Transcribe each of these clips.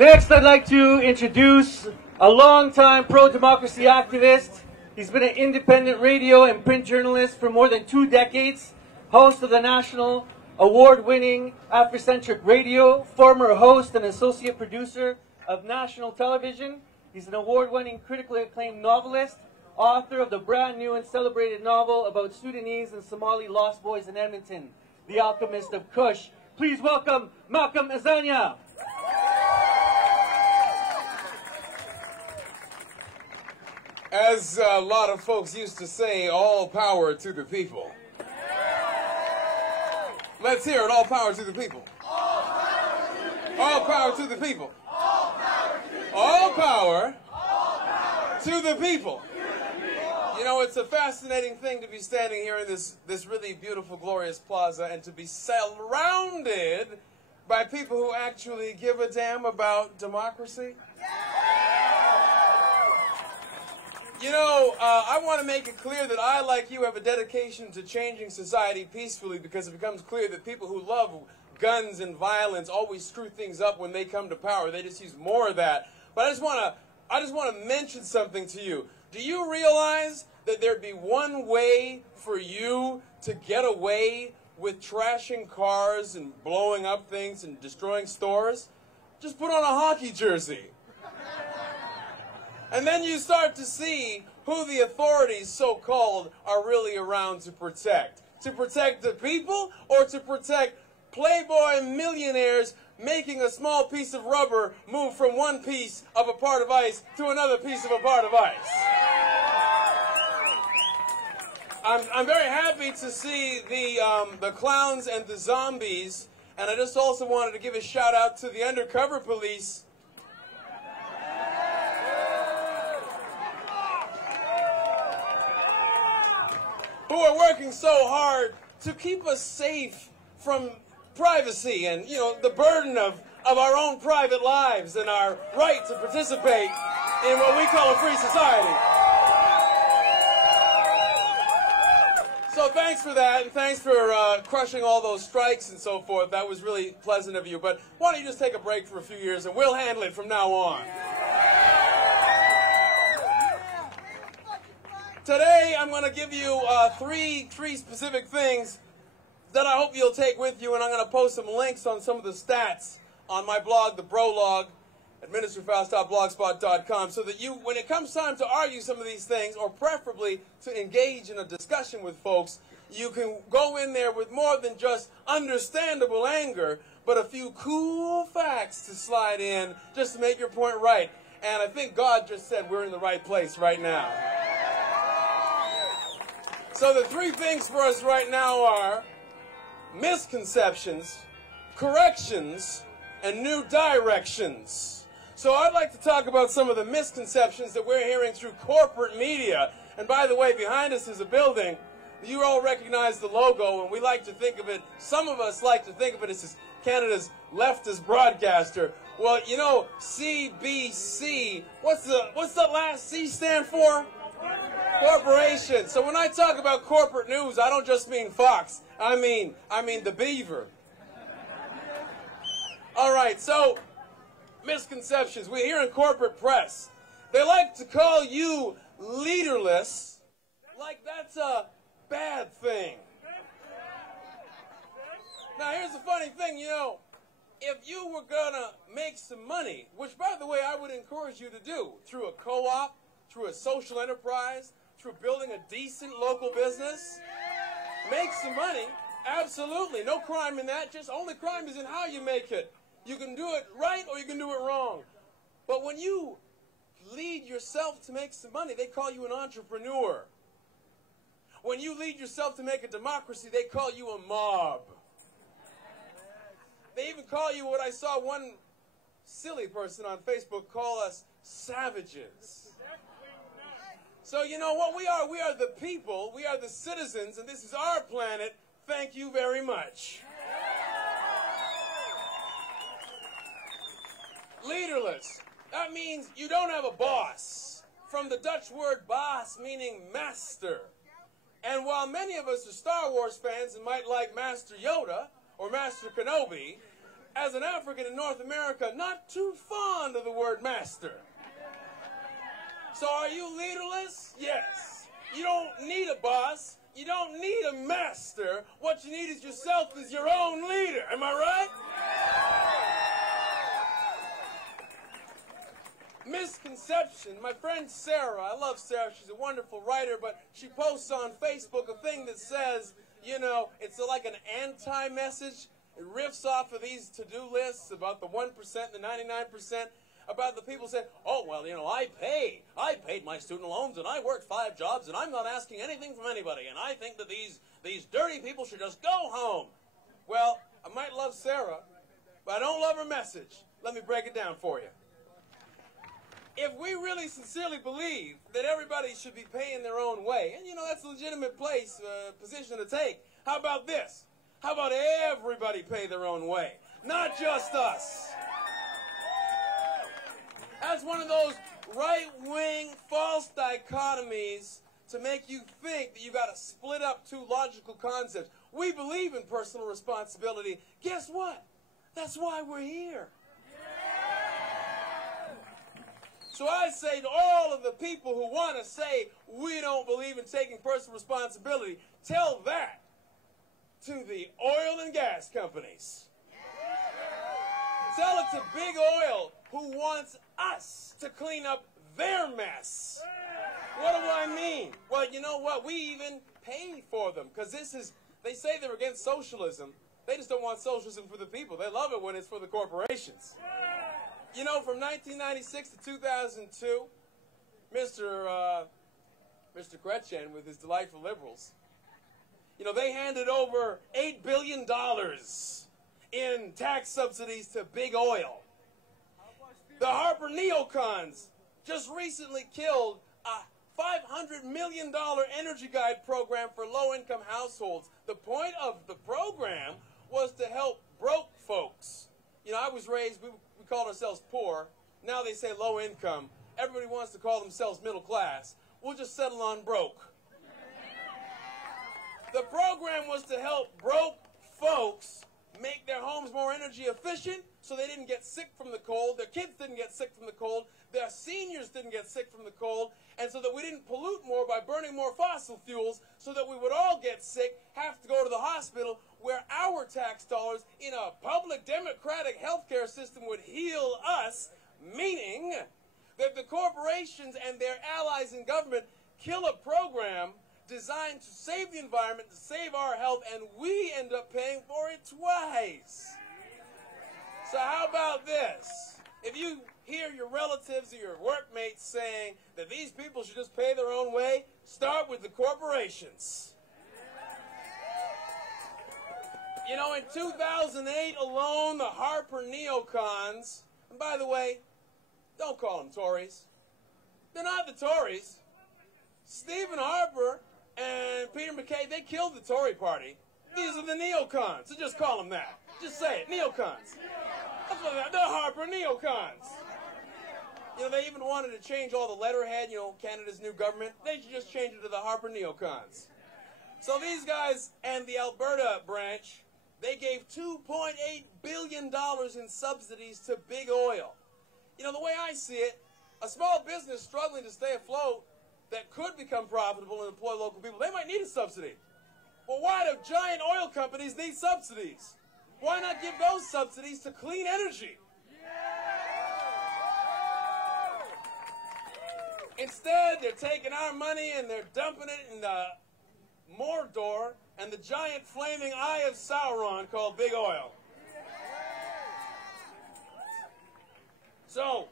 Next, I'd like to introduce a longtime pro-democracy activist. He's been an independent radio and print journalist for more than 2 decades, host of the national award-winning Afrocentric Radio, former host and associate producer of national television. He's an award-winning, critically acclaimed novelist, author of the brand new and celebrated novel about Sudanese and Somali lost boys in Edmonton, The Alchemist of Kush. Please welcome Malcolm Azania. As a lot of folks used to say, all power to the people. Let's hear it, all power to the people. All power to the people. All power to the people. You know, it's a fascinating thing to be standing here in this really beautiful, glorious plaza and to be surrounded by people who actually give a damn about democracy. You know, I want to make it clear that I, like you, have a dedication to changing society peacefully, because it becomes clear that people who love guns and violence always screw things up when they come to power. They just use more of that. But I just want to mention something to you. Do you realize that there'd be one way for you to get away with trashing cars and blowing up things and destroying stores? Just put on a hockey jersey. And then you start to see who the authorities, so-called, are really around to protect. To protect the people, or to protect playboy millionaires making a small piece of rubber move from one piece of a part of ice to another piece of a part of ice. I'm very happy to see the clowns and the zombies, and I just also wanted to give a shout out to the undercover police who are working so hard to keep us safe from privacy and, you know, the burden of our own private lives and our right to participate in what we call a free society. So thanks for that, and thanks for crushing all those strikes and so forth. That was really pleasant of you. But why don't you just take a break for a few years, and we'll handle it from now on. Today, I'm going to give you three specific things that I hope you'll take with you, and I'm going to post some links on some of the stats on my blog, The Brolog, at ministerfaust.blogspot.com, so that you, when it comes time to argue some of these things, or preferably to engage in a discussion with folks, you can go in there with more than just understandable anger, but a few cool facts to slide in just to make your point right. And I think God just said we're in the right place right now. So the 3 things for us right now are misconceptions, corrections, and new directions. So I'd like to talk about some of the misconceptions that we're hearing through corporate media. And by the way, behind us is a building. You all recognize the logo, and we like to think of it, some of us like to think of it as Canada's leftist broadcaster. Well, you know, CBC, what's the last C stand for? Corporation. So when I talk about corporate news, I don't just mean Fox. I mean the Beaver. All right, so misconceptions. We hear in corporate press, they like to call you leaderless, like that's a bad thing. Now here's the funny thing, you know, if you were gonna make some money, which by the way I would encourage you to do, through a co-op, through a social enterprise, through building a decent local business, make some money, absolutely, no crime in that, just only crime is in how you make it. You can do it right or you can do it wrong. But when you lead yourself to make some money, they call you an entrepreneur. When you lead yourself to make a democracy, they call you a mob. They even call you, what I saw one silly person on Facebook call us, savages. So you know what we are? We are the people, we are the citizens, and this is our planet. Thank you very much. Leaderless. That means you don't have a boss. From the Dutch word baas, meaning master. And while many of us are Star Wars fans and might like Master Yoda or Master Kenobi, as an African in North America, not too fond of the word master. So are you leaderless? Yes. You don't need a boss. You don't need a master. What you need is yourself as your own leader. Am I right? Misconception. My friend Sarah, I love Sarah, she's a wonderful writer, but she posts on Facebook a thing that says, you know, it's like an anti-message. It riffs off of these to-do lists about the 1%, the 99%, about the people saying, oh, well, you know, I paid my student loans, and I worked 5 jobs, and I'm not asking anything from anybody, and I think that these dirty people should just go home. Well, I might love Sarah, but I don't love her message. Let me break it down for you. If we really sincerely believe that everybody should be paying their own way, and you know that's a legitimate position to take, how about this? How about everybody pay their own way, not just us? That's one of those right-wing false dichotomies to make you think that you got to split up 2 logical concepts. We believe in personal responsibility. Guess what? That's why we're here. So I say to all of the people who want to say we don't believe in taking personal responsibility, tell that to the oil and gas companies. Tell it to Big Oil, who wants us to clean up their mess. What do I mean? Well, you know what? We even pay for them, because they say they're against socialism. They just don't want socialism for the people. They love it when it's for the corporations. You know, from 1996 to 2002, Mr. Kretchen with his delightful liberals, you know, they handed over $8 billion in tax subsidies to Big Oil. The Harper neocons just recently killed a $500 million energy guide program for low-income households. The point of the program was to help broke folks. You know, I was raised, we called ourselves poor. Now they say low income. Everybody wants to call themselves middle class. We'll just settle on broke. The program was to help broke folks make their homes more energy efficient so they didn't get sick from the cold, their kids didn't get sick from the cold, their seniors didn't get sick from the cold, and so that we didn't pollute more by burning more fossil fuels, so that we would all get sick, have to go to the hospital, where our tax dollars in a public democratic healthcare system would heal us, meaning that the corporations and their allies in government kill a program designed to save the environment, to save our health, and we end up paying for it twice. So how about this? If you hear your relatives or your workmates saying that these people should just pay their own way, start with the corporations. You know, in 2008 alone, the Harper neocons, and by the way, don't call them Tories. They're not the Tories. Stephen Harper and Peter MacKay, they killed the Tory party. These are the neocons, so just call them that. Just say it, neocons. That's what they're Harper neocons. You know, they even wanted to change all the letterhead, you know, Canada's new government. They should just change it to the Harper neocons. So these guys and the Alberta branch, they gave $2.8 billion in subsidies to Big Oil. You know, the way I see it, a small business struggling to stay afloat that could become profitable and employ local people, they might need a subsidy. But why do giant oil companies need subsidies? Why not give those subsidies to clean energy? Instead, they're taking our money and they're dumping it in the Mordor and the giant flaming eye of Sauron called Big Oil. So,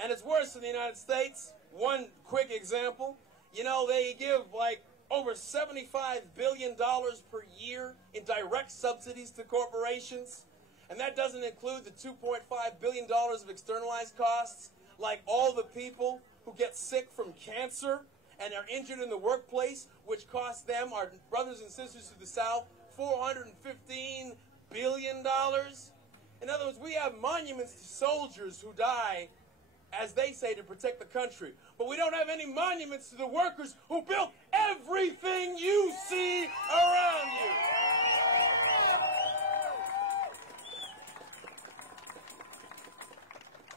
and it's worse in the United States. One quick example, you know, they give like over $75 billion per year in direct subsidies to corporations. And that doesn't include the $2.5 billion of externalized costs, like all the people who get sick from cancer and are injured in the workplace, which costs them, our brothers and sisters of the South, $415 billion. In other words, we have monuments to soldiers who die, as they say, to protect the country. But we don't have any monuments to the workers who built everything you see around you.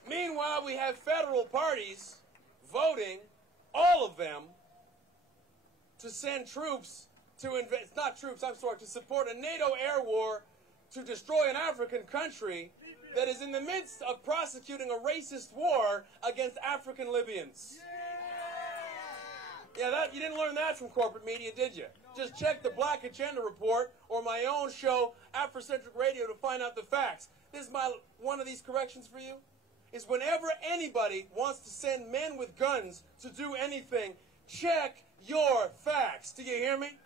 Meanwhile, we have federal parties voting, all of them, to send troops to to support a NATO air war to destroy an African country that is in the midst of prosecuting a racist war against African Libyans. Yeah, you didn't learn that from corporate media, did you? Just check the Black Agenda report or my own show, Afrocentric Radio, to find out the facts. This is one of these corrections for you. Is whenever anybody wants to send men with guns to do anything, check your facts. Do you hear me?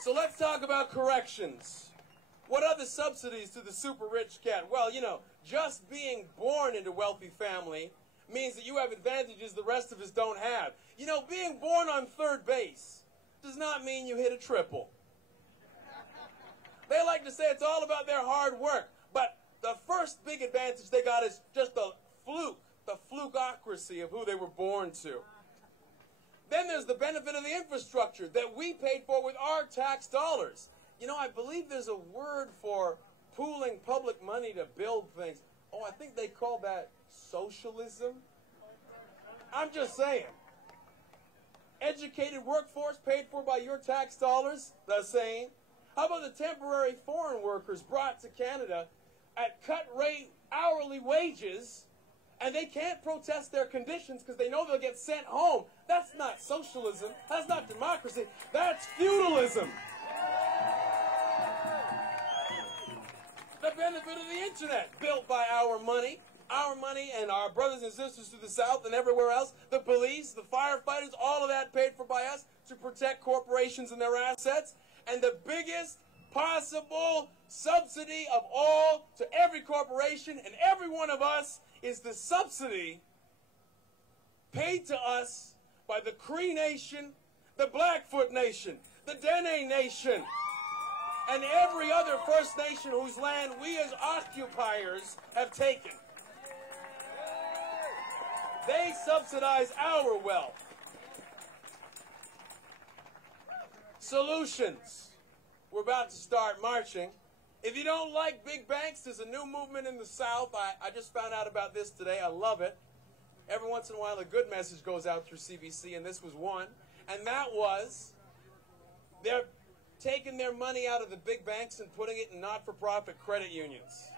So let's talk about corrections. What are the subsidies to the super rich get? Well, you know, just being born into a wealthy family means that you have advantages the rest of us don't have. You know, being born on third base does not mean you hit a triple. They like to say it's all about their hard work, but the first big advantage they got is just the flukocracy of who they were born to. Then there's the benefit of the infrastructure that we paid for with our tax dollars. You know, I believe there's a word for pooling public money to build things. Oh, I think they call that socialism. I'm just saying. Educated workforce paid for by your tax dollars, the same. How about the temporary foreign workers brought to Canada at cut-rate hourly wages, and they can't protest their conditions because they know they'll get sent home? That's not socialism. That's not democracy. That's feudalism. The benefit of the internet, built by our money and our brothers and sisters to the south and everywhere else, the police, the firefighters, all of that paid for by us to protect corporations and their assets. And the biggest possible subsidy of all to every corporation and every one of us is the subsidy paid to us by the Cree Nation, the Blackfoot Nation, the Dene Nation, and every other First Nation whose land we as occupiers have taken. They subsidize our wealth. Solutions. We're about to start marching. If you don't like big banks, there's a new movement in the South. I just found out about this today. I love it. Every once in a while, a good message goes out through CBC, and this was one. And that was, they're taking their money out of the big banks and putting it in not-for-profit credit unions.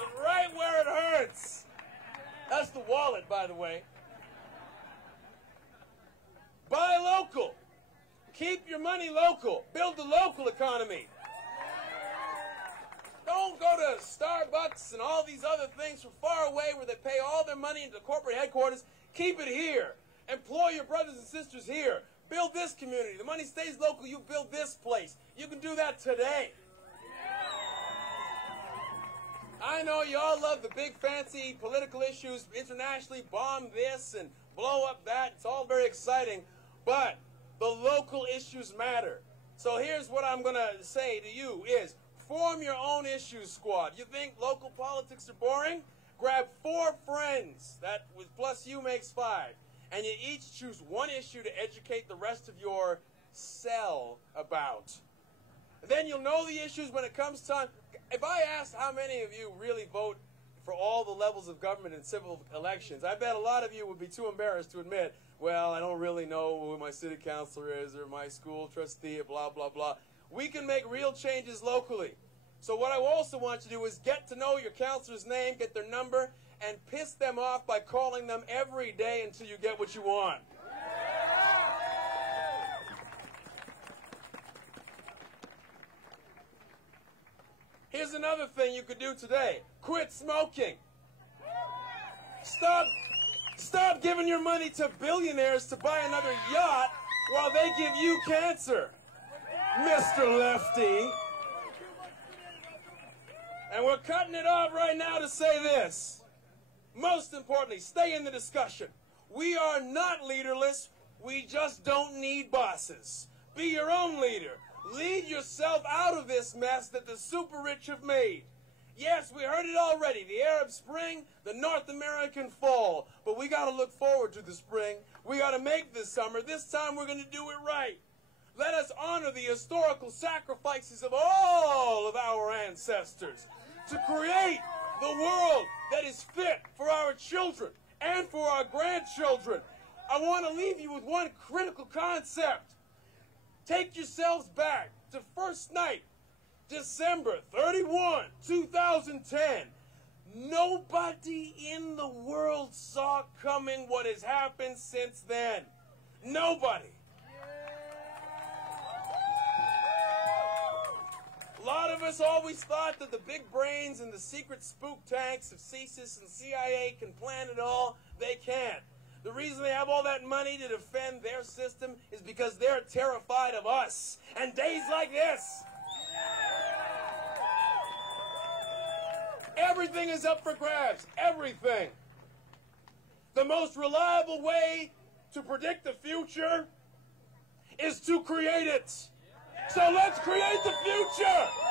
And right where it hurts. That's the wallet, by the way. Buy local. Keep your money local. Build the local economy. Don't go to Starbucks and all these other things from far away where they pay all their money into corporate headquarters. Keep it here. Employ your brothers and sisters here. Build this community. The money stays local. You build this place. You can do that today. I know you all love the big fancy political issues internationally. Bomb this and blow up that. It's all very exciting. But the local issues matter. So here's what I'm going to say to you is form your own issues squad. You think local politics are boring? Grab 4 friends. That with plus you makes 5. And you each choose one issue to educate the rest of your cell about. Then you'll know the issues when it comes time. If I asked how many of you really vote for all the levels of government in civil elections, I bet a lot of you would be too embarrassed to admit, well, I don't really know who my city councilor is or my school trustee, blah, blah, blah. We can make real changes locally. So what I also want you to do is get to know your councilor's name, get their number, and piss them off by calling them every day until you get what you want. Here's another thing you could do today. Quit smoking. Stop giving your money to billionaires to buy another yacht while they give you cancer, Mr. Lefty. And we're cutting it off right now to say this. Most importantly, stay in the discussion. We are not leaderless. We just don't need bosses. Be your own leader. Lead yourself out of this mess that the super rich have made. Yes, we heard it already. The Arab Spring, the North American fall. But we got to look forward to the spring. We got to make this summer. This time we're going to do it right. Let us honor the historical sacrifices of all of our ancestors to create the world that is fit for our children and for our grandchildren. I want to leave you with one critical concept. Take yourselves back to first night, December 31, 2010. Nobody in the world saw coming what has happened since then. Nobody. A lot of us always thought that the big brains and the secret spook tanks of CSIS and CIA can plan it all. They can't. The reason they have all that money to defend their system is because they're terrified of us. And days like this, everything is up for grabs. Everything. The most reliable way to predict the future is to create it. So let's create the future!